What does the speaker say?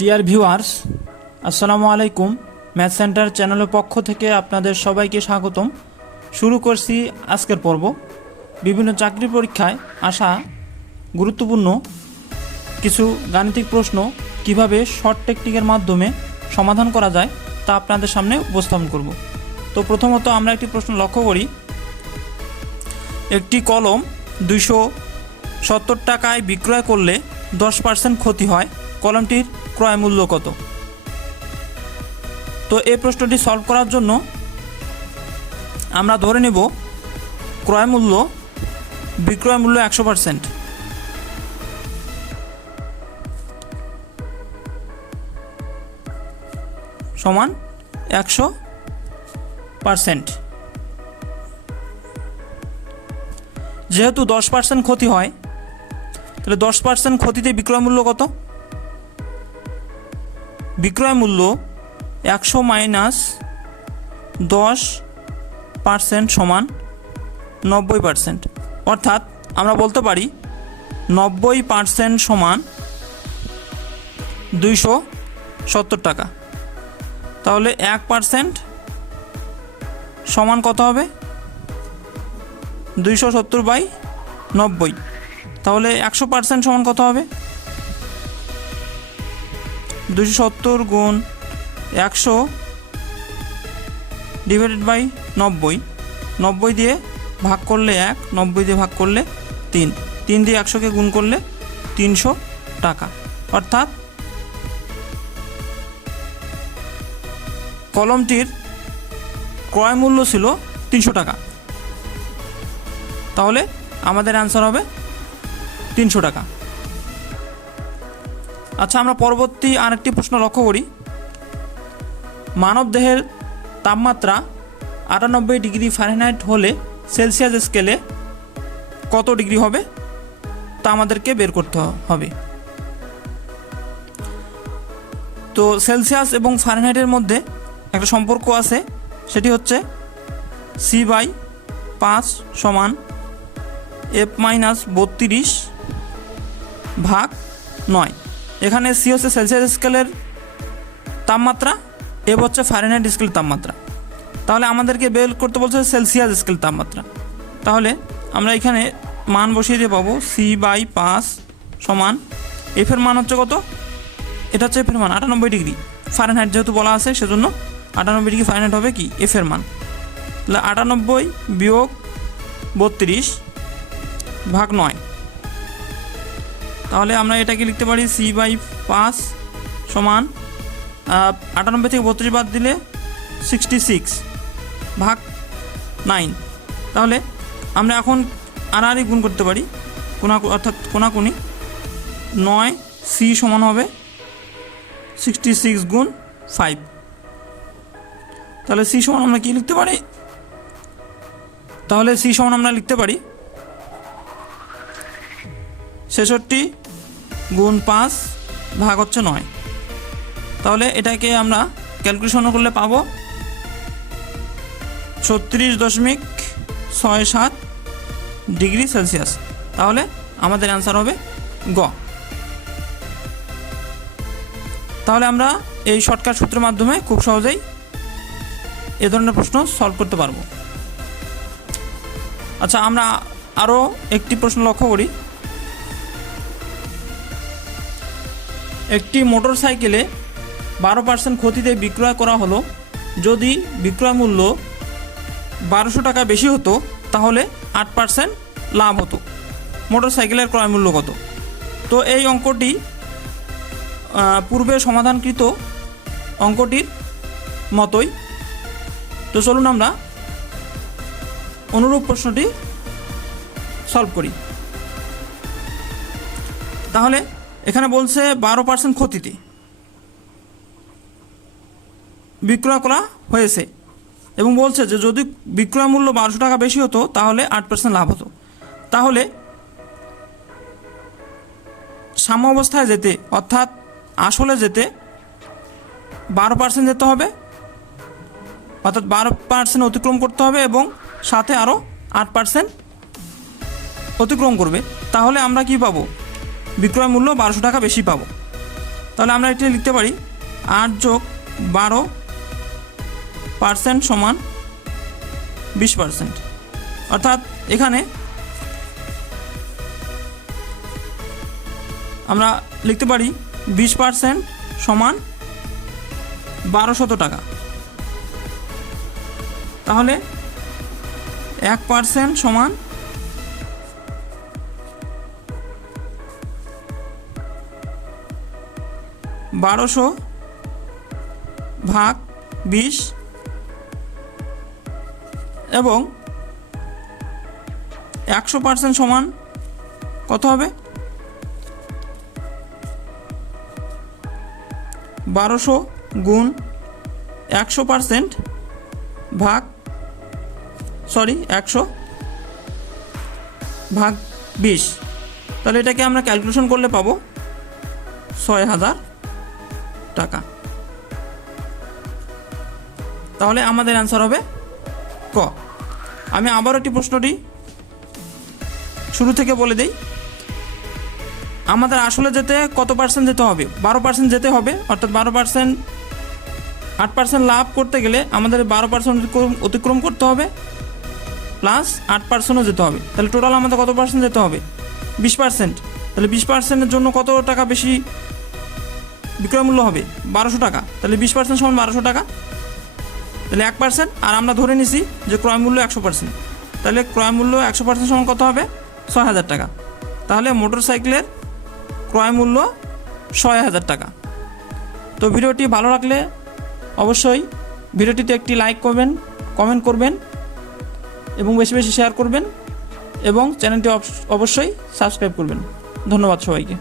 Dear viewers আসসালামু আলাইকুম। Math centre চ্যানেলের পক্ষ থেকে আপনাদের সবাইকে স্বাগতম। শুরু করছি আজকের পর্ব। বিভিন্ন চাকরি পরীক্ষায় আসা গুরুত্বপূর্ণ কিছু গাণিতিক প্রশ্ন কীভাবে শর্ট টেকনিকের মাধ্যমে সমাধান করা যায় তা আপনাদের সামনে উপস্থাপন করব। তো প্রথমত আমরা একটি প্রশ্ন লক্ষ্য করি। একটি কলম দুইশো সত্তর টাকায় বিক্রয় করলে দশ পার্সেন্ট ক্ষতি হয়। কলমটির ক্রয় মূল্য কত? তো এই প্রশ্নটি সলভ করার জন্য আমরা ধরে নেব ক্রয় মূল্য বিক্রয় মূল্য একশো পার্সেন্ট। সমান একশো পার্সেন্ট। যেহেতু দশ পার্সেন্ট ক্ষতি হয়, তাহলে দশ পার্সেন্ট ক্ষতিতে বিক্রয় মূল্য কত? বিক্রয় মূল্য একশো মাইনাস দশ পার্সেন্ট সমান নব্বই পার্সেন্ট। অর্থাৎ আমরা বলতে পারি নব্বই পার্সেন্ট সমান দুইশো সত্তর টাকা। তাহলে এক পার্সেন্ট সমান কত হবে? দুইশো সত্তর বাই নব্বই। তাহলে একশো পার্সেন্ট সমান কত হবে? দুশো সত্তর গুণ একশো ডিভাইডেড বাই নব্বই। নব্বই দিয়ে ভাগ করলে এক, নব্বই দিয়ে ভাগ করলে তিন। তিন দিয়ে একশোকে গুণ করলে তিনশো টাকা। অর্থাৎ কলমটির ক্রয় মূল্য ছিল তিনশো টাকা। তাহলে আমাদের অ্যান্সার হবে তিনশো টাকা। আচ্ছা আমরা পরবর্তী আরেকটি প্রশ্ন লক্ষ্য করি। মানবদেহের তাপমাত্রা আটানব্বই ডিগ্রি ফারেনহাইট হলে সেলসিয়াস স্কেলে কত ডিগ্রি হবে? তা আমাদেরকে বের করতে হবে। তো সেলসিয়াস এবং ফারেনহাইটের মধ্যে একটা সম্পর্ক আছে, সেটি হচ্ছে সি বাই পাঁচ সমান এফ মাইনাস বত্রিশ ভাগ নয়। এখানে সি হচ্ছে সেলসিয়াস স্কেলের তাপমাত্রা এফ হচ্ছে ফারেনহাইট স্কেলের তাপমাত্রা। তাহলে আমাদেরকে বের করতে বলছে সেলসিয়াস স্কেল তাপমাত্রা। তাহলে আমরা এখানে মান বসিয়ে দিয়ে পাবো সি বাই পাঁচ সমান এফের মান হচ্ছে কত? এটা হচ্ছে এফের মান, আটানব্বই ডিগ্রি। ফারেনহাইট যেহেতু বলা আছে, সেজন্য আটানব্বই ডিগ্রি ফারেনহাইট হবে কি? এফের মান। তাহলে আটানব্বই বিয়োগ বত্রিশ ভাগ নয়। তাহলে আমরা এটাকে লিখতে পারি সি বাই পাঁচ সমান আটানব্বই থেকে বত্রিশ বাদ দিলে সিক্সটি সিক্স ভাগ নাইন তাহলে আমরা এখন আড়াআড়ি গুণ করতে পারি কোনা অর্থাৎ কোনাকুনি। নয় সি সমান হবে সিক্সটি সিক্স গুণ ফাইভ তাহলে সি সমান আমরা কী লিখতে পারি? তাহলে সি সমান আমরা লিখতে পারি ছেষট্টি গুণ পাঁচ ভাগ হচ্ছে নয়। তাহলে এটাকে আমরা ক্যালকুলেশন করলে পাবো। ছত্রিশ দশমিক ছয় সাত ডিগ্রি সেলসিয়াস। তাহলে আমাদের অ্যান্সার হবে গ। তাহলে আমরা এই শর্টকাট সূত্রের মাধ্যমে খুব সহজেই এ ধরনের প্রশ্ন সলভ করতে পারব। আচ্ছা আমরা আরও একটি প্রশ্ন লক্ষ্য করি। একটি মোটর সাইকেলে বারো পার্সেন্ট ক্ষতিতে বিক্রয় করা হলো। যদি বিক্রয় মূল্য বারোশো টাকা বেশি হতো, তাহলে আট পার্সেন্ট লাভ হতো। মোটর সাইকেলের ক্রয় মূল্য কত? তো এই অঙ্কটি পূর্বে সমাধানকৃত অঙ্কটির মতোই। তো চলুন আমরা অনুরূপ প্রশ্নটি সলভ করি। তাহলে এখানে বলছে বারো পার্সেন্ট ক্ষতিতে। বিক্রয় করা হয়েছে। এবং বলছে যে যদি বিক্রয় মূল্য বারোশো টাকা বেশি হতো, তাহলে আট পার্সেন্ট লাভ হতো। তাহলে সাম্য অবস্থায় যেতে, অর্থাৎ আসলে যেতে বারো পার্সেন্ট যেতে হবে, অর্থাৎ বারো পার্সেন্ট অতিক্রম করতে হবে এবং সাথে আরও আট পার্সেন্ট অতিক্রম করবে। তাহলে আমরা কি পাবো? বিক্রয় মূল্য বারোশো টাকা বেশি পাবো। তাহলে আমরা এটি লিখতে পারি আট যোগ বারো পার্সেন্ট সমান বিশ পার্সেন্ট। অর্থাৎ এখানে আমরা লিখতে পারি বিশ পার্সেন্ট সমান বারোশত টাকা। তাহলে এক পার্সেন্ট সমান বারোশো ভাগ বিশ এবং একশো পার্সেন্ট সমান কত হবে? বারোশো গুণ একশো পার্সেন্ট ভাগ, সরি, একশো ভাগ বিশ। তাহলে এটাকে আমরা ক্যালকুলেশন করলে পাবো ছয় হাজার তাহলে আমাদের অ্যান্সার হবে ক। আমি আবার একটি প্রশ্নটি শুরু থেকে বলে দিই। আমাদের আসলে যেতে কত পার্সেন্ট যেতে হবে? বারো পার্সেন্ট যেতে হবে, অর্থাৎ বারো পার্সেন্ট আট পার্সেন্ট লাভ করতে গেলে আমাদের বারো পার্সেন্ট অতিক্রম করতে হবে প্লাস আট পার্সেন্টও যেতে হবে। তাহলে টোটাল আমাদের কত পার্সেন্ট যেতে হবে? বিশ পার্সেন্ট তাহলে বিশ পার্সেন্টের জন্য কত টাকা বেশি বিক্রয় মূল্য হবে? বারোশো টাকা। তাহলে বিশ পার্সেন্ট সমান বারোশো টাকা। তাহলে এক পার্সেন্ট আর আমরা ধরে নিছি যে ক্রয় মূল্য একশো পার্সেন্ট তাহলে ক্রয় মূল্য একশো পার্সেন্ট সমান কত হবে? ছয় হাজার টাকা। তাহলে মোটর সাইকেলের ক্রয় মূল্য ছয় হাজার টাকা। তো ভিডিওটি ভালো লাগলে অবশ্যই ভিডিওটিতে একটি লাইক করবেন, কমেন্ট করবেন এবং বেশি বেশি শেয়ার করবেন এবং চ্যানেলটি অবশ্যই সাবস্ক্রাইব করবেন। ধন্যবাদ সবাইকে।